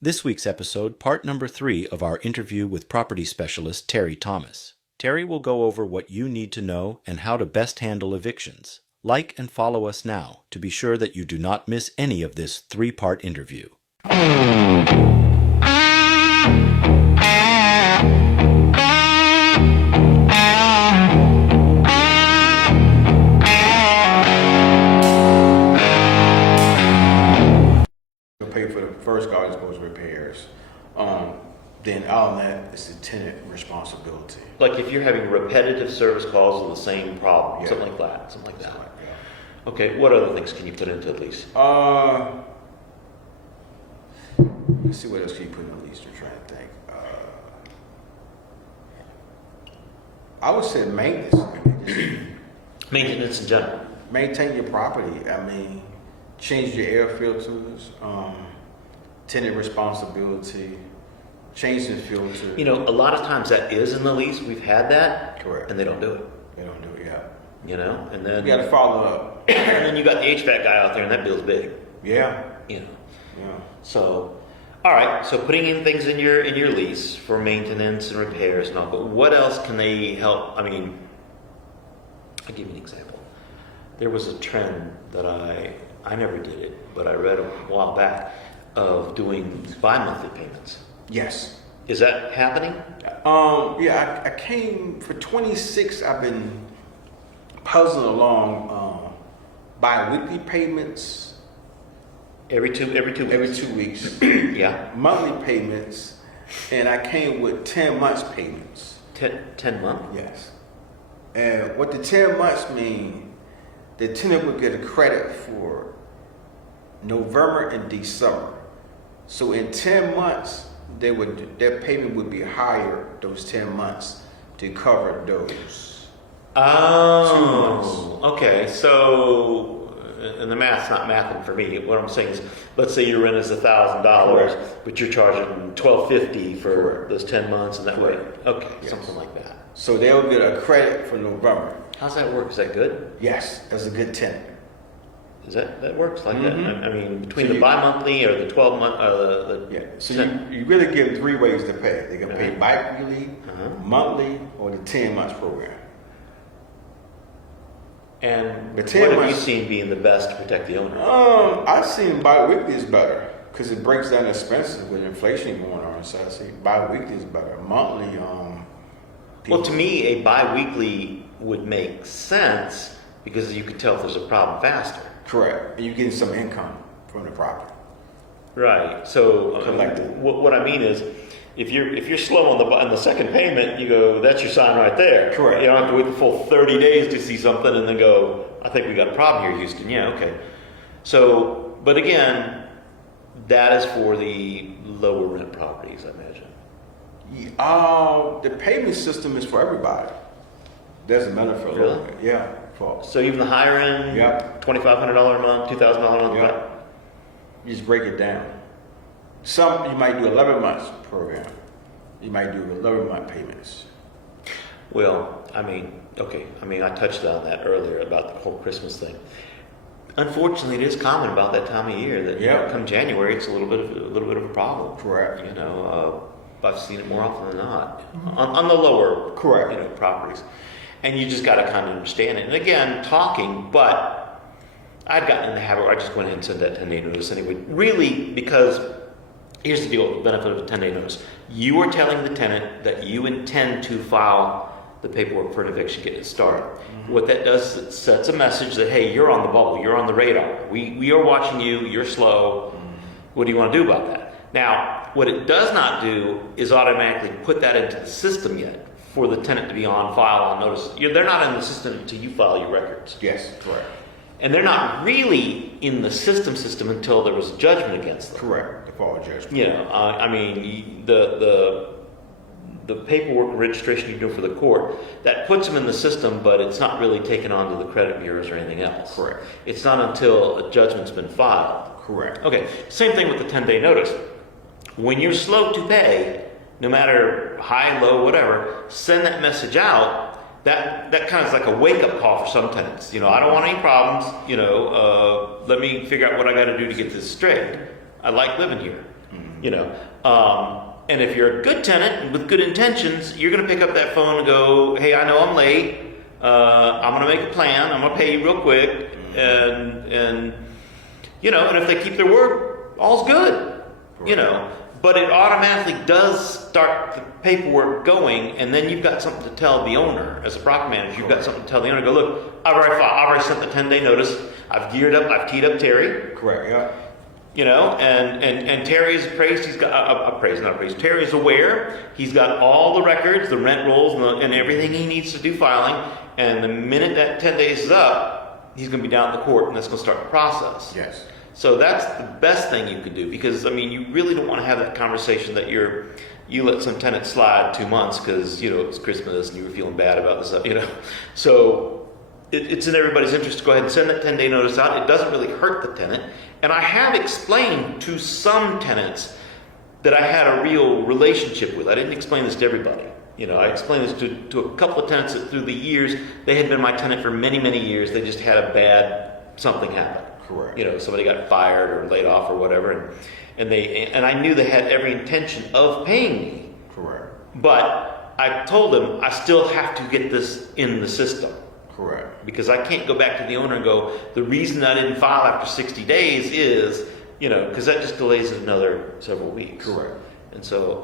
This week's episode, part number 3 of our interview with property specialist Terry Thomas. Terry will go over what you need to know and how to best handle evictions. Like and follow us now to be sure that you do not miss any of this 3-part interview. Pay for the first garbage disposal repairs. Then all of that is the tenant responsibility. Like if you're having repetitive service calls of the same problem, Yeah. something like that, something like that. Yeah. Okay, what other things can you put into the lease? Let's see what else can you put in the lease. I'm trying to think. I would say maintenance. Maintenance in general. Maintain your property. I mean, change your air filters. Tenant responsibility. Change the filter. You know, a lot of times that is in the lease. We've had that. Correct. And they don't do it. They don't do it. Yeah. You know, and then You got to follow up. and then you got the HVAC guy out there, and that bill's big. Yeah. You know, Yeah. so all right. So putting in things in your lease for maintenance and repairs and all. But what else can they help? I mean, I'll give you an example. There was a trend that I never did it, but I read a while back of doing bi-monthly payments. Yes. Is that happening? Yeah, I came for 26. I've been puzzling along bi-weekly payments Every two weeks. every 2 weeks, Yeah. monthly payments, and I came with 10 months payments. 10 month? Yes. And what the 10 months mean, the tenant would get a credit for November and December. So in 10 months, their payment would be higher those 10 months to cover those. Oh, okay. So, and the math's not mathing for me. What I'm saying is, let's say your rent is $1,000, Correct. but you're charging $1,250 for Correct. those 10 months, and that way, Correct. okay, Yes. something like that. So they'll get a credit for November. How's that work? Is that good? Yes, that's a good tenant. Is that works like that? Mhm. I mean, between So the you- bi-monthly or the 12-month, Yeah. So 10 you really give 3 ways to pay. They can pay Uh-huh. bi-weekly, Uh-huh. monthly, or the 10 months program. And The what 10 have you months- seen being the best to protect the owner? I seen bi-weekly is better because it breaks down expenses with inflation going on. So I see bi-weekly is better. Monthly, Well, to me, a bi-weekly would make sense because you could tell if there's a problem faster. correct. And you're getting some income from the property. Right. So Collected. what I mean is, if you're slow on the second payment, you go, that's your sign right there. Correct. You don't have to wait the full 30 days to see something and then go, I think we got a problem here, Houston. Yeah, okay. So, but again, that is for the lower rent properties, I imagine. The payment system is for everybody. Doesn't matter for Really? local. Yeah, for So even the higher end, Yep. $2,500 a month, $2,000 a month. Yeah. You just break it down. Some you might do 11 months program. You might do 11-month payments. Well, I mean, okay. I mean, I touched on that earlier about the whole Christmas thing. Unfortunately, it is common about that time of year that you know, Yeah. come January, it's a little bit of a problem. Correct. You know, I've seen it more often than not on the lower, Correct. you know, properties, and you just got to kind of understand it. And again, talking, but I'd gotten in the habit where I just went ahead and sent that 10-day notice anyway. Really, because here's the deal: with the benefit of a 10-day notice, you are telling the tenant that you intend to file the paperwork for an eviction, get it started. Mm-hmm. What that does is it sets a message that, hey, you're on the bubble, you're on the radar. We are watching you, you're slow. What do you want to do about that? Now, what it does not do is automatically put that into the system yet for the tenant to be on file on notice. They're not in the system until you file your records. Yes, correct. And they're not really in the system until there was a judgment against them. Correct. Default judgment. You know, I mean, the paperwork and registration you do for the court, that puts them in the system, but it's not really taken on to the credit bureaus or anything else. Correct. It's not until a judgment's been filed. Correct. Okay, same thing with the 10-day notice. When you're slow to pay, no matter high, low, whatever, send that message out. That kind of is like a wake-up call for some tenants. You know, I don't want any problems. You know, let me figure out what I got to do to get this straight. I like living here. You know, and if you're a good tenant with good intentions, you're going to pick up that phone and go, "Hey, I know I'm late. I'm going to make a plan. I'm going to pay you real quick." And you know, and if they keep their word, all's good. You know, but it automatically does start the paperwork going, and then you've got something to tell the owner. As a property manager, you've got something to tell the owner. Go, look, I've already sent the 10-day notice. I've geared up. I've teed up Terry. Correct. Yeah. You know, and Terry is appraised. He's got appraised, not appraised. Terry is aware. He's got all the records, the rent rolls, and everything he needs to do filing. And the minute that 10 days is up, he's going to be down at the court, and that's going to start the process. Yes. So that's the best thing you could do, because I mean, you really don't want to have that conversation that you let some tenant slide 2 months because you know it's Christmas and you were feeling bad about this, you know. So it's in everybody's interest to go ahead and send that 10-day notice out. It doesn't really hurt the tenant. And I have explained to some tenants that I had a real relationship with. I didn't explain this to everybody. You know, I explained this to a couple of tenants that through the years, they had been my tenant for many, many years. They just had a bad something happen. Correct. You know, somebody got fired or laid off or whatever, and I knew they had every intention of paying me. Correct. But I told them I still have to get this in the system. Correct. Because I can't go back to the owner and go, the reason I didn't file after 60 days is, you know, because that just delays it another several weeks. Correct. And so,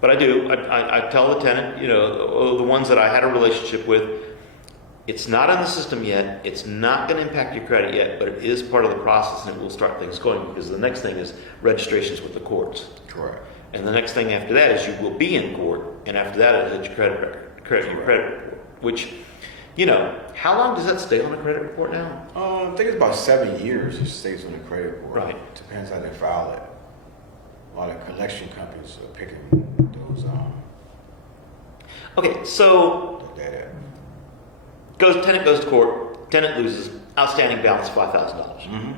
but I do. I tell the tenant, you know, the ones that I had a relationship with, it's not in the system yet. It's not going to impact your credit yet, but it is part of the process, and it will start things going, because the next thing is registrations with the courts. Correct. And the next thing after that is you will be in court, and after that it hits your credit record, your credit report. Which, you know, how long does that stay on the credit report now? I think it's about 7 years it stays on the credit report. Right. Depends how they file it. A lot of collection companies are picking those Okay, so data. tenant goes to court, tenant loses, outstanding balance $5,000. Mm-hmm.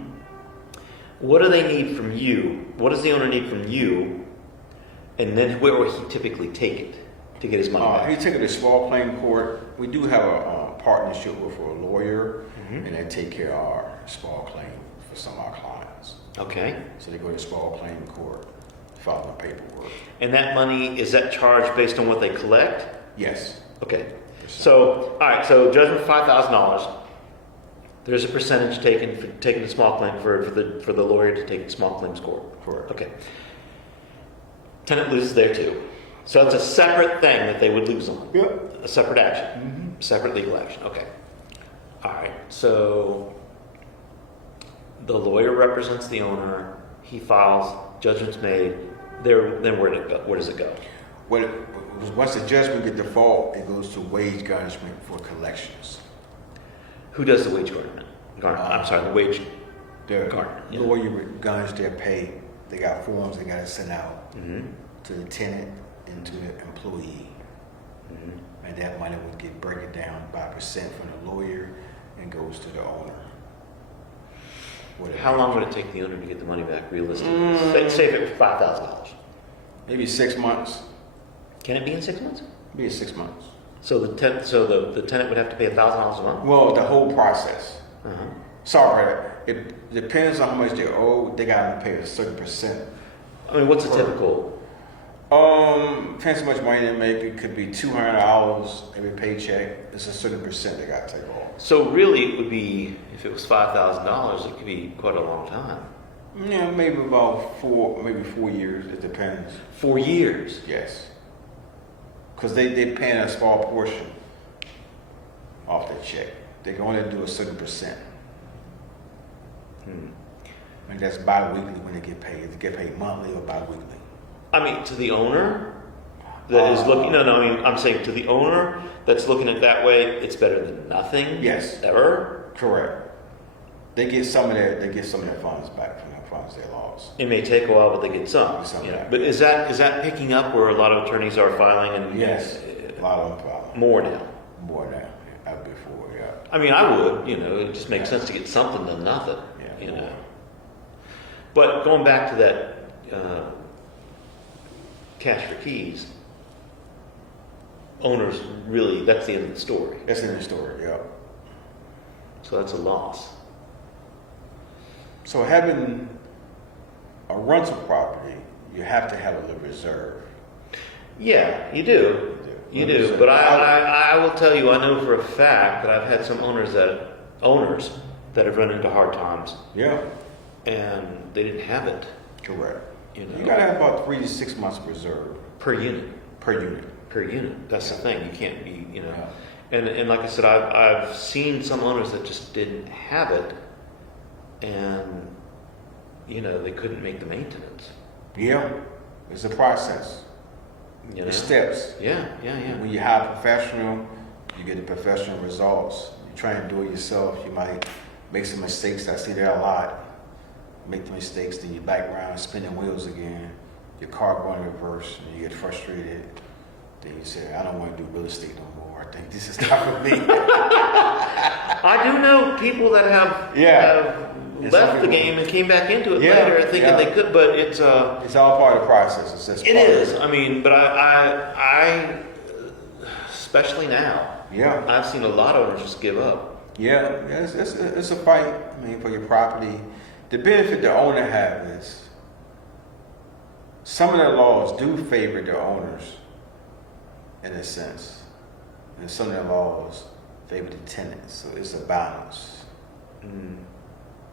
What do they need from you? What does the owner need from you? And then where will he typically take it to get his money back? He take it to small claim court. We do have a partnership with a lawyer, and they take care of our small claim for some of our clients. Okay. So they go to small claim court, file the paperwork. And that money, is that charged based on what they collect? Yes. Okay. So, all right, so judgment $5,000. There's a percentage taken for taking the small claim for the lawyer to take the small claims court. Correct. Okay. Tenant loses there too. So that's a separate thing that they would lose on. Yep. A separate action. Separate legal action. Okay. All right. So the lawyer represents the owner. He files. Judgment's made. Then where does it go? Well, once the judgment get default, it goes to wage garnishment for collections. Who does the wage garnishment? I'm sorry, the wage The garnishment. Yeah. lawyer garnish their pay. They got forms they got to send out to the tenant and to the employee. And that money would get broken down by percent from the lawyer and goes to the owner. How long would it take the owner to get the money back realistically? Say if it was $5,000. Maybe 6 months. Can it be in 6 months? Maybe 6 months. So the tenant would have to pay $1,000 a month? Well, the whole process. Uh-huh. Sorry, it depends on how much they owe. They got to pay a certain percent. I mean, what's a typical? Depends how much money they make. It could be $200 every paycheck. It's a certain percent they got to take off. So really, it would be, if it was $5,000, it could be quite a long time. Yeah, maybe about 4 years. It depends. 4 years. Yes. Because they paying a small portion off the check. They can only do a certain percent. And that's bi-weekly when they get paid. They get paid monthly or bi-weekly. I mean, to the owner that is looking. No. I mean, I'm saying to the owner that's looking at it that way, it's better than nothing. Yes. Ever. Correct. They get some of their funds back from the funds they lost. It may take a while, but they get some. Some You know. back. But is that picking up where a lot of attorneys are filing? And Yes. A lot of them probably. More now. More now. Before, yeah. I mean, I would. You know, it just makes sense to get something than nothing. Yeah. You know. But going back to that cash for keys, owners really, that's the end of the story. That's in the story, yeah. So that's a loss. So having a rental property you have to have a little reserve. Yeah, you do. You do. But I will tell you, I know for a fact that I've had some owners that have run into hard times. Yeah. And they didn't have it. Correct. You know, you gotta have about 3 to 6 months reserve per unit. per unit. Per unit. That's the thing. You can't be, you know. Yeah. And like I said, I've seen some owners that just didn't have it, and you know they couldn't make the maintenance. Yeah, it's a process. You know? It's steps. Yeah. When you hire a professional, you get the professional results. You try and do it yourself, you might make some mistakes. I see that a lot. Make the mistakes, then you back around, spinning wheels again. Your car going in reverse, and you get frustrated. Then you say, I don't want to do real estate no more. I think this is not for me. I do know people that have left the game and came back into it later thinking they could, but it's all part of the process. It's just it is. I mean, but I especially now. Yeah. I've seen a lot of owners just give up. Yeah, it's a fight. I mean, for your property. The benefit the owner has is some of the laws do favor the owners in a sense, and some of the laws favor the tenants. So it's a balance.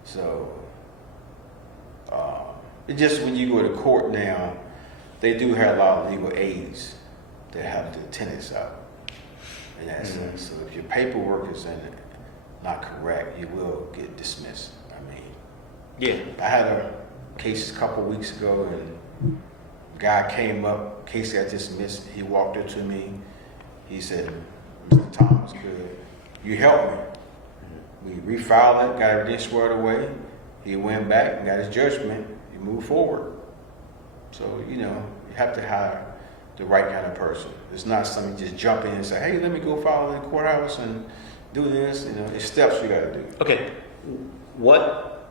So it just when you go to court now, they do have a lot of legal aids that help the tenants out in that sense. So if your paperwork is not correct, you will get dismissed. I mean, I had a case a couple weeks ago, and a guy came up, case got dismissed. He walked up to me. He said, Mr. Thomas, could you help me? We refiled it, got everything squared away. He went back and got his judgment. He moved forward. So, you know, you have to hire the right kind of person. It's not something you just jump in and say, hey, let me go file in the courthouse and do this. You know, it's steps you got to do. Okay, what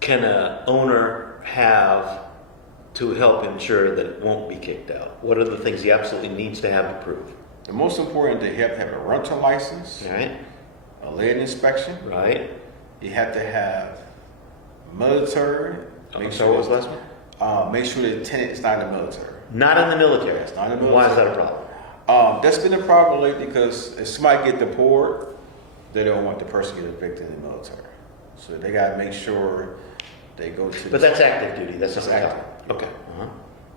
can an owner have to help ensure that it won't be kicked out? What are the things he absolutely needs to have to prove? The most important, they have to have a rental license, Right. a lead inspection. Right. You have to have military. What was the last one? Make sure the tenant is not in the military. Not in the military. It's not in the military. Why is that a problem? That's been a problem lately because if somebody get deported, they don't want the person to get evicted in the military. So they got to make sure they go to. But that's active duty. That's not active. Okay.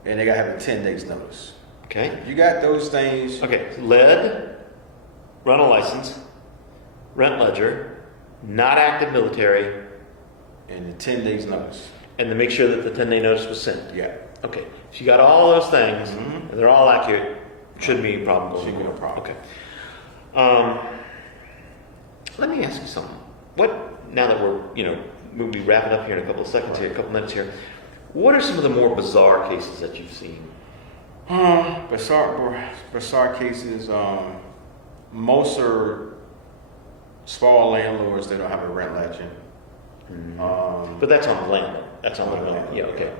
And they got to have a 10 days notice. Okay. You got those things. Okay. Lead, rental license, rent ledger, not active military, And the 10 days notice. and to make sure that the 10-day notice was sent. Yeah. Okay. If you got all those things, and they're all accurate, shouldn't be a problem going Shouldn't be no forward. problem. Okay. Let me ask you something. Now that we'll be wrapping up here in a couple of seconds here, a couple minutes here. What are some of the more bizarre cases that you've seen? Bizarre cases. Most are small landlords. They don't have a rent ledger. But that's on the land. That's on the land. Yeah. Okay.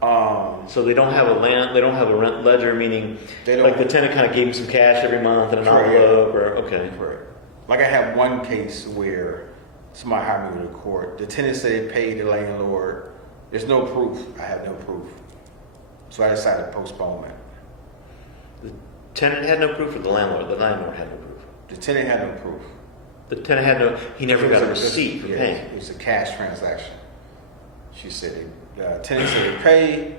Um, So they don't have they don't have a rent ledger, meaning They don't- like the tenant kind of gave them some cash every month in an Correct. envelope, or okay. Correct. Like I had one case where somebody hired me to the court. The tenant said they paid the landlord. There's no proof. I have no proof. So I decided to postpone it. The tenant had no proof, or the landlord? The landlord had no proof. The tenant had no proof. The tenant had no. He never It was got a receipt for yeah, paying. It was a cash transaction. She said the tenant said they paid.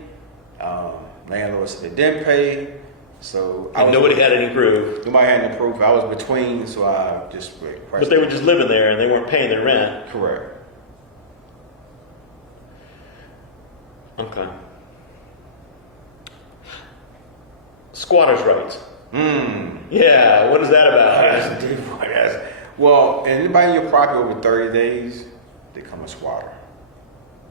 Landlord said they didn't pay. So And nobody had any proof. Nobody had any proof. I was between, so I just requested. But they were just living there, and they weren't paying their rent. Correct. Okay. Squatters' rights. Yeah, what is that about? That's different. Well, anybody in your property over 30 days, they become a squatter.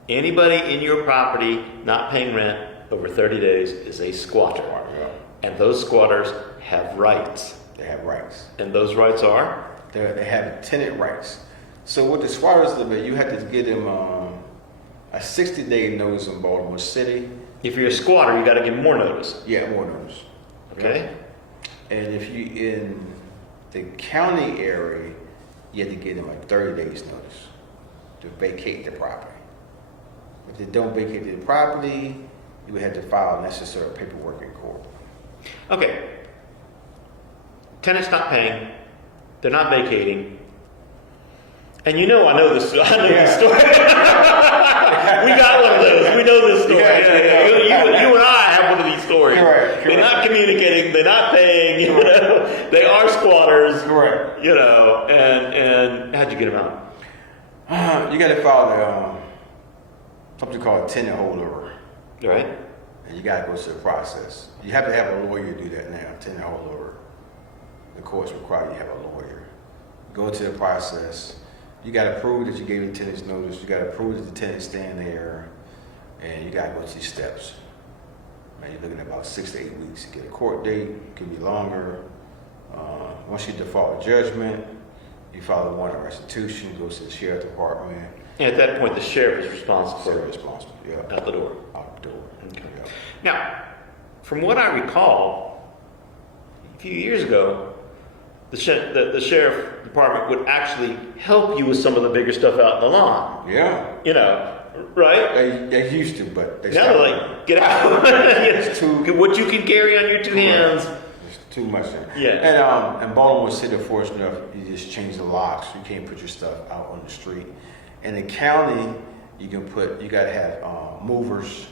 Anybody in your property not paying rent over 30 days is a squatter. Yeah. And those squatters have rights. They have rights. And those rights are? They have tenant rights. So what the squatters do, you have to give them a 60-day notice in Baltimore City. If you're a squatter, you got to give more notice. Yeah, more notice. Okay? And if you in the county area, you have to give them like 30 days notice to vacate the property. If they don't vacate the property, you would have to file necessary paperwork in court. Okay. Tenant's not paying. They're not vacating. And I know this. I know this story. We got one of those. We know this story. You and I have one of these stories. Correct. They're not communicating. They're not paying. They are squatters. Correct. And how'd you get them out? You got to file something called a tenant holdover. Right. And you got to go through the process. You have to have a lawyer do that now, tenant holdover. The courts require you have a lawyer. Go to the process. You got to prove that you gave the tenants notice. You got to prove that the tenant's staying there. And you got to go through these steps. Man, you're looking at about 6 to 8 weeks to get a court date. It could be longer. Once you default a judgment, you file a warrant of restitution, goes to the sheriff department. And at that point, the sheriff is responsible for it. Responsible, yeah. Out the door. Out the door. Okay. Yeah. Now, from what I recall, a few years ago, the sheriff department would actually help you with some of the bigger stuff out in the lawn. Yeah. Right? They used to, but they now stopped. they're like, get out. It's too, What you can carry on your two hands. It's too much. Yeah. And in Baltimore City, fortunately enough, you just change the locks. You can't put your stuff out on the street. In the county, you got to have movers.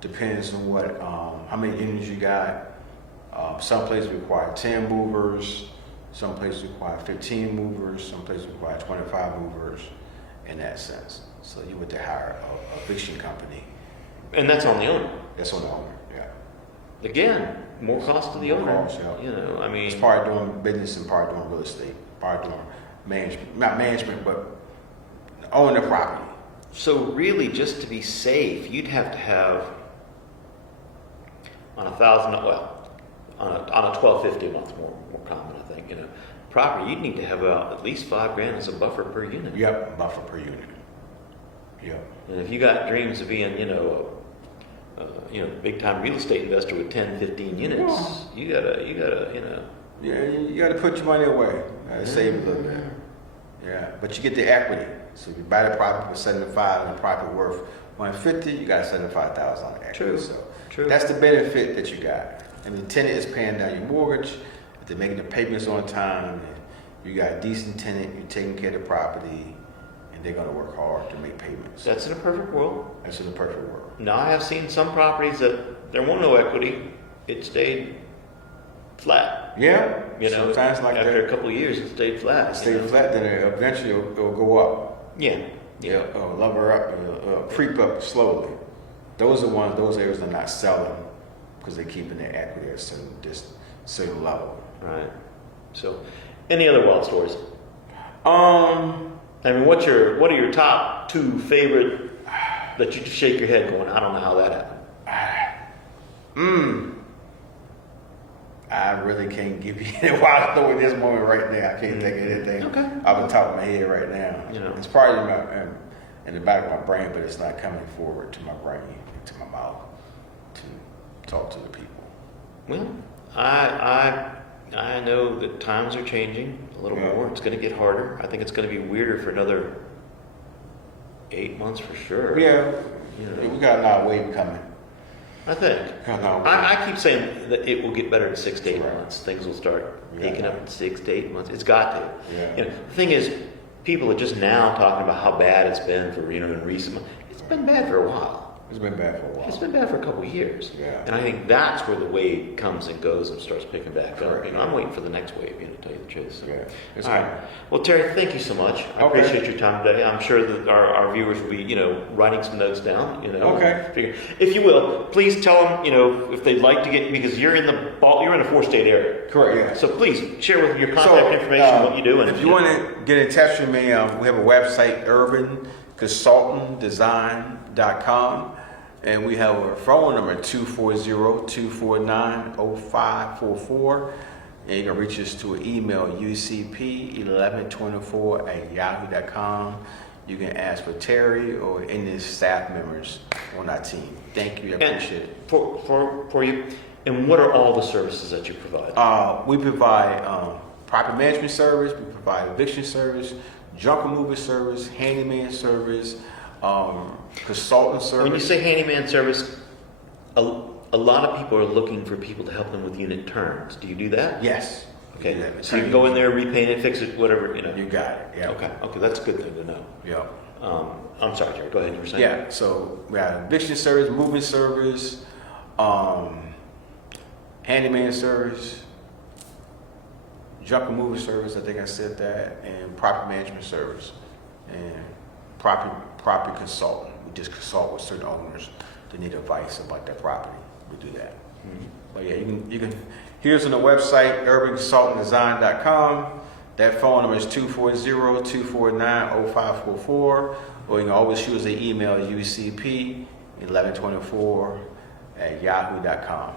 Depends on what, how many units you got. Some places require 10 movers. Some places require 15 movers. Some places require 25 movers in that sense. So you would hire a eviction company. And that's on the owner. That's on the owner, yeah. Again, more cost to the owner. Cost, yeah. It's part of doing business and part of doing real estate. Part of doing management, not management, but owning the property. So really, just to be safe, you'd have to have on a $12.50 a month, more common, I think. Property, you'd need to have at least $5,000 as a buffer per unit. Yep, buffer per unit. Yep. And if you got dreams of being, big time real estate investor with 10, 15 units, you gotta. Yeah, you gotta put your money away. Save a little bit. Yeah, but you get the equity. So if you buy the property for 75 and the property worth 150, you got 75,000 on equity. True. So True. That's the benefit that you got. And the tenant is paying down your mortgage. If they're making the payments on time, and you got a decent tenant, you're taking care of the property, and they're gonna work hard to make payments. That's in a perfect world. That's in the perfect world. Now, I have seen some properties that there was no equity. It stayed flat. Yeah. Sometimes like after that. a couple of years, it stayed flat. Stay flat, then eventually it'll go up. Yeah. It'll lever up, it'll creep up slowly. Those areas are not selling because they're keeping their equity at a certain level. Right. So, any other wild stories? I mean, what are your top two favorite that you just shake your head going, I don't know how that happened? I really can't give you any wild story at this moment right now. I can't think of anything off the top of my head right now. It's probably in the back of my brain, but it's not coming forward to my brain, to my mouth, to talk to the people. Well, I know that times are changing a little more. It's going to get harder. I think it's going to be weirder for another 8 months for sure. Yeah, we got another wave coming. I think. I keep saying that it will get better in 6 to 8 months. Things will start picking up in 6 to 8 months. It's got to. Yeah. The thing is, people are just now talking about how bad it's been for in recent months. It's been bad for a while. It's been bad for a while. It's been bad for a couple of years. Yeah. And I think that's where the wave comes and goes and starts picking back up. Correct. I'm waiting for the next wave, to tell you the truth. So. Yeah. All right. Well, Terry, thank you so much. I appreciate your time today. I'm sure that our viewers will be, writing some notes down. Okay. If you will, please tell them, if they'd like to get, because you're in a 4-state area. Correct. Yeah. So please share with your contact information, what you do. And if you want to get in touch with me, we have a website, urbanconsultantdesign.com. And we have a phone number, 240-249-0544. And you can reach us to an email, ucp1124@yahoo.com. You can ask for Terry or any of the staff members on our team. Thank you, I appreciate it. For you, and what are all the services that you provide? We provide property management service, we provide eviction service, junk removal service, handyman service, Consultant service. When you say handyman service, a lot of people are looking for people to help them with unit turns. Do you do that? Yes. Okay. We do that. So you go in there, repaint it, fix it, whatever, you know. You got it. Yeah. Okay. Okay, that's a good thing to know. Yeah. I'm sorry, Jerry. Go ahead. You were saying. Yeah. So we got eviction service, moving service, handyman service, junk removal service. I think I said that, and property management service, and property consultant. We just consult with certain owners that need advice about their property. We do that. Mhm. But yeah, you can. Here's on the website urbanconsultantdesign.com. That phone number is 240-249-0544, or you can always shoot us an email at ucp1124@yahoo.com.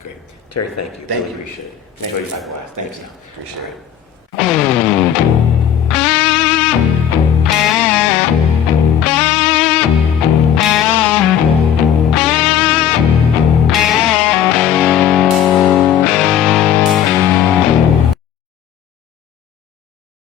Great. Terry, thank you. Thank Really you. appreciate it. Thank Enjoy you. your class. Thanks. Appreciate it.